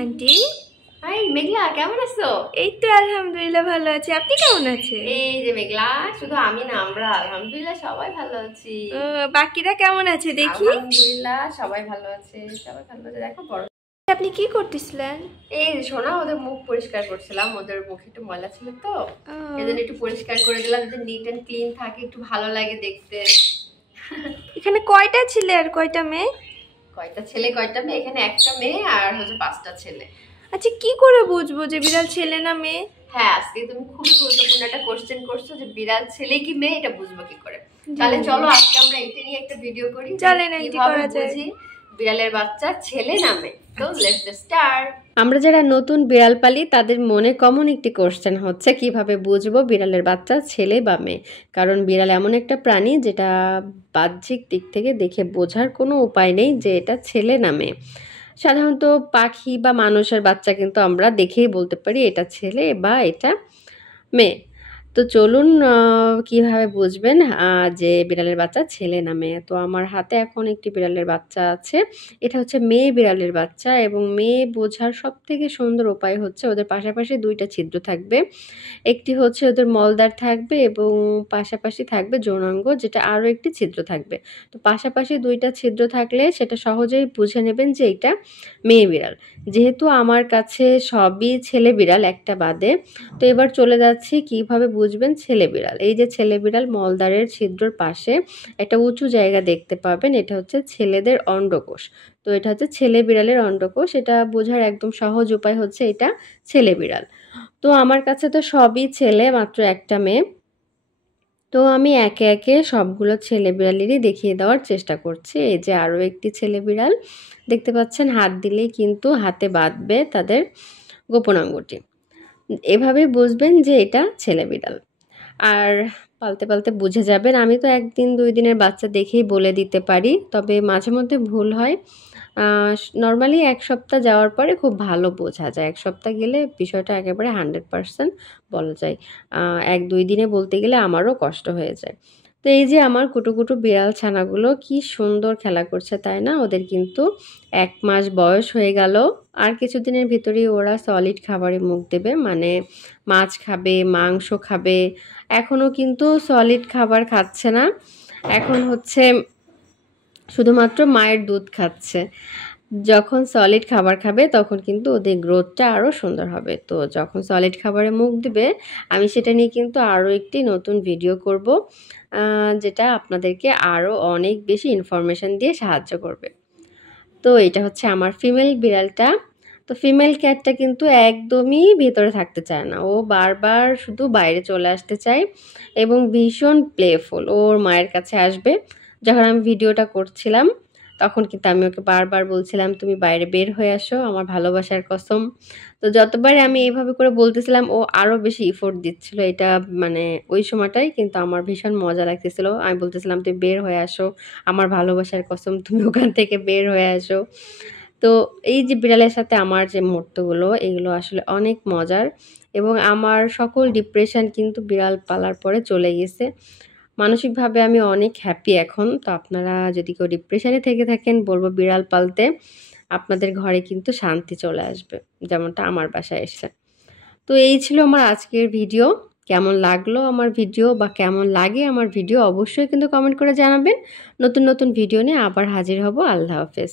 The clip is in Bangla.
আন্টি, হাই মেঘলা, কেমন আছো? এই তো আলহামদুলিল্লাহ ভালো আছি। আপনি কেমন আছেন? এই যে মেঘলা, শুধু আমি না, আমরা আলহামদুলিল্লাহ সবাই ভালো আছি। বাকিরা কেমন আছে দেখি? আলহামদুলিল্লাহ সবাই ভালো আছে, সবাই ভালো আছে। দেখো বড়, আপনি কি করতেছিলেন? এই যে শোনা, ওদের মুখ পরিষ্কার করছিলাম, ওদের মুখে একটু ময়লা ছিল তো, এজন্য একটু পরিষ্কার করে দিলাম, যাতে নিট এন্ড ক্লিন থাকে, একটু ভালো লাগে দেখতে। এখানে কয়টা ছেলে আর কয়টা মেয়ে? কয়টা ছেলে কয়টা মেয়ে? এখানে একটা মেয়ে আর হচ্ছে 5টা ছেলে। আচ্ছা, কি করে বুঝবো যে বিড়াল ছেলে না মেয়ে? হ্যাঁ, আজকে তুমি খুবই গুরুত্বপূর্ণ একটা কোশ্চেন করছো যে বিড়াল ছেলে কি মেয়ে, এটা বুঝবো কি করে। তাহলে চলো আজকে আমরা এটা নিয়ে একটা ভিডিও করি, চলেন আন্টি, করা যায়। বুঝি বিড়ালের বাচ্চা ছেলে না মেয়ে। তো লেটস স্টার্ট। আমরা যারা নতুন বিড়াল পালি তাদের মনে কমন একটি কোশ্চেন হচ্ছে কিভাবে বুঝবো বিড়ালের বাচ্চা ছেলে বা মেয়ে। কারণ বিড়াল এমন একটা প্রাণী যেটা বাহ্যিক দিক থেকে দেখে বোঝার কোনো উপায় নেই যে এটা ছেলে না মেয়ে। সাধারণত পাখি বা মানুষের বাচ্চা কিন্তু আমরা দেখেই বলতে পারি এটা ছেলে বা এটা মেয়ে। তো চলুন কিভাবে বুঝবেন যে বিড়ালের বাচ্চা ছেলে না মেয়ে। তো আমার হাতে এখন একটি বিড়ালের বাচ্চা আছে। এটা হচ্ছে মেয়ে বিড়ালের বাচ্চা, এবং মেয়ে বোঝার সবথেকে সুন্দর উপায় হচ্ছে ওদের পাশাপাশি 2টা ছিদ্র থাকবে। একটি হচ্ছে ওদের মলদ্বার থাকবে এবং পাশাপাশি থাকবে যৌনাঙ্গ, যেটা আরও একটি ছিদ্র থাকবে। তো পাশাপাশি 2টা ছিদ্র থাকলে সেটা সহজেই বুঝে নেবেন যে এটা মেয়ে বিড়াল। যেহেতু আমার কাছে সবই ছেলে বিড়াল একটা বাদে, তো এবার চলে যাচ্ছি কিভাবে বুঝবেন ছেলে বিড়াল। এই যে ছেলে বিড়াল, মলদ্বারের ছিদ্রর পাশে একটা উঁচু জায়গা দেখতে পাবেন, এটা হচ্ছে ছেলেদের অন্ডকোষ। তো এটা হচ্ছে ছেলে বিড়ালের অন্ডকোষ। এটা বোঝার একদম সহজ উপায় হচ্ছে এটা ছেলে বিড়াল। তো আমার কাছে তো সবই ছেলে, মাত্র একটা মেয়ে। তো আমি একে একে সবগুলো ছেলে বিড়ালেরই দেখিয়ে দেওয়ার চেষ্টা করছি। এই যে আরও একটি ছেলে বিড়াল দেখতে পাচ্ছেন, হাত দিলেই কিন্তু হাতে বাঁধবে তাদের গোপনাঙ্গটি। এভাবে বুঝবেন যে এটা ছেলে বিড়াল। আর পালতে পালতে বুঝে যাবেন। আমি তো 1 দিন 2 দিনের বাচ্চা দেখেই বলে দিতে পারি, তবে মাঝে মধ্যে ভুল হয়। নর্মালি 1 সপ্তাহ যাওয়ার পরে খুব ভালো বোঝা যায়। 1 সপ্তাহ গেলে বিষয়টা একেবারে 100% বলা যায়। 1-2 দিনে বলতে গেলে আমারও কষ্ট হয়ে যায়। তো এই যে আমার কুটু কুটু বিড়াল ছানাগুলো কি সুন্দর খেলা করছে, তাই না? ওদের কিন্তু 1 মাস বয়স হয়ে গেল। আর কিছুদিনের ভিতরেই ওরা সলিড খাবারে মুখ দেবে, মানে মাছ খাবে, মাংস খাবে। এখনও কিন্তু সলিড খাবার খাচ্ছে না, এখন হচ্ছে শুধুমাত্র মায়ের দুধ খাচ্ছে। যখন সলিড খাবার খাবে তখন কিন্তু ওদের গ্রোথটা আরও সুন্দর হবে। তো যখন সলিড খাবারে মুখ দিবে, আমি সেটা নিয়ে কিন্তু আরও একটি নতুন ভিডিও করব, যেটা আপনাদেরকে আরও অনেক বেশি ইনফরমেশন দিয়ে সাহায্য করবে। তো এটা হচ্ছে আমার ফিমেল বিড়ালটা। তো ফিমেল ক্যাটটা কিন্তু একদমই ভেতরে থাকতে চায় না, ও বারবার শুধু বাইরে চলে আসতে চায় এবং ভীষণ প্লেফুল। ওর মায়ের কাছে আসবে। যখন আমি ভিডিওটা করছিলাম তখন কিন্তু আমি ওকে বারবার বলছিলাম, তুমি বাইরে বের হয়ে আসো, আমার ভালোবাসার কসম। তো যতবারই আমি এইভাবে করে বলতেছিলাম ও আরও বেশি ইফোর্ট দিচ্ছিল। এটা মানে ওই সময়টাই কিন্তু আমার ভীষণ মজা লাগতেছিল। আমি বলতেছিলাম, তুমি বের হয়ে আসো, আমার ভালোবাসার কসম, তুমি ওখান থেকে বের হয়ে আসো। তো এই যে বিড়ালের সাথে আমার যে মুহূর্তগুলো, এগুলো আসলে অনেক মজার, এবং আমার সকল ডিপ্রেশন কিন্তু বিড়াল পালার পরে চলে গেছে। মানসিকভাবে আমি অনেক হ্যাপি এখন। তো আপনারা যদি কেউ ডিপ্রেশনে থেকে থাকেন, বলবো বিড়াল পালতে, আপনাদের ঘরে কিন্তু শান্তি চলে আসবে, যেমনটা আমার বাসায় এসে। তো এই ছিল আমার আজকের ভিডিও। কেমন লাগলো আমার ভিডিও বা কেমন লাগে আমার ভিডিও অবশ্যই কিন্তু কমেন্ট করে জানাবেন। নতুন নতুন ভিডিও নিয়ে আবার হাজির হব। আল্লাহ হাফেজ।